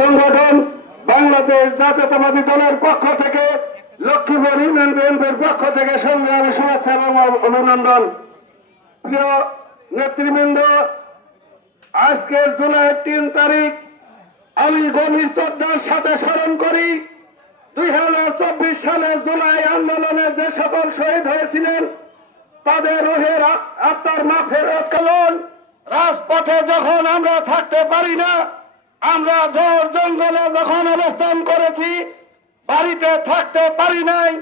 সংগঠন বাংলাদেশ জাতীয়তাবাদী দলের পক্ষ থেকে লক্ষ্মীপুর ইউনিয়ন বিএনপির পক্ষ থেকে সংগ্রামী শুভেচ্ছা এবং অভিনন্দন। প্রিয় নেতৃবৃন্দ, আজকের জুলাই ৩ তারিখ আমি গভীর শ্রদ্ধার সাথে স্মরণ করি ২০২৪ সালের জুলাই আন্দোলনে যে সকল শহীদ হয়েছিলেন তাদের রুহের আত্মার মাগফিরাত কামনা। রাজপথে যখন আমরা থাকতে পারি না, আমরা ঝড় জঙ্গলে যখন অবস্থান করেছি, বাড়িতে থাকতে পারি নাই,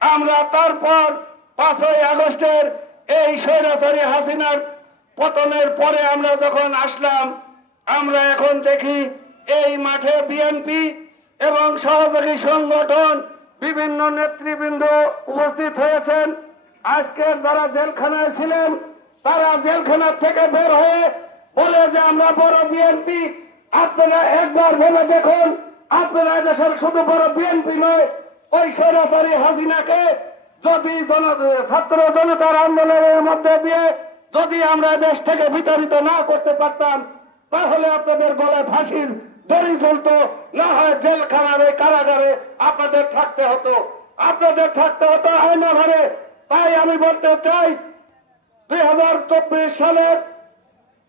আমরা তারপর ৫ই আগস্টের এই স্বৈরাচারী হাসিনার পতনের পরে আমরা যখন আসলাম, আমরা এখন দেখি এই মাঠে বিএনপি এবং সহযোগী সংগঠন বিভিন্ন নেতৃবৃন্দ উপস্থিত হয়েছেন। আজকের যারা জেলখানায় ছিলেন তারা জেলখানার থেকে বের হয়ে বলে যে আমরা বড় বিএনপি। আপনারা একবার ভেবে দেখুন, আপনারা দেশের শুধু বড় বিএনপি নয়, ওই স্বৈরাচারী হাসিনাকে যদি ছাত্র জনতার আন্দোলনের মধ্যে দিয়ে যদি আমরা দেশ থেকে বিতাড়িত না করতে পারতাম, তাহলে আপনাদের গলায় ফাঁসির দড়ি ঝুলতো, না হয় জেলখানার এই কারাগারে আপনাদের থাকতে হতো, আয়নাঘরে। তাই আমি বলতে চাই, ২০২৪ সালের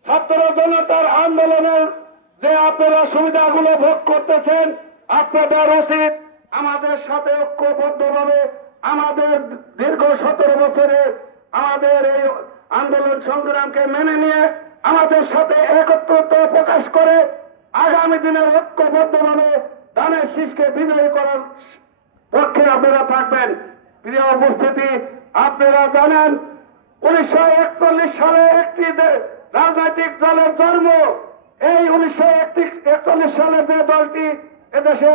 ছাত্র জনতার আন্দোলনের যে আপনারা সুবিধাগুলো ভোগ করতেছেন, আপনাদের উচিত আমাদের সাথে ঐক্যবদ্ধভাবে আমাদের দীর্ঘ ১৭ বছরের আমাদের এই আন্দোলন সংগ্রামকে মেনে নিয়ে আমাদের সাথে একত্রতা প্রকাশ করে আগামী দিনের ঐক্যবদ্ধভাবে ধানের শীষকে বিজয়ী করার পক্ষে আপনারা থাকবেন। প্রিয় উপস্থিতি, আপনারা জানেন ১৯৪১ সালে একটি রাজনৈতিক দলের জন্ম। এই ১৯৪১ সালে যে দলটি এদেশে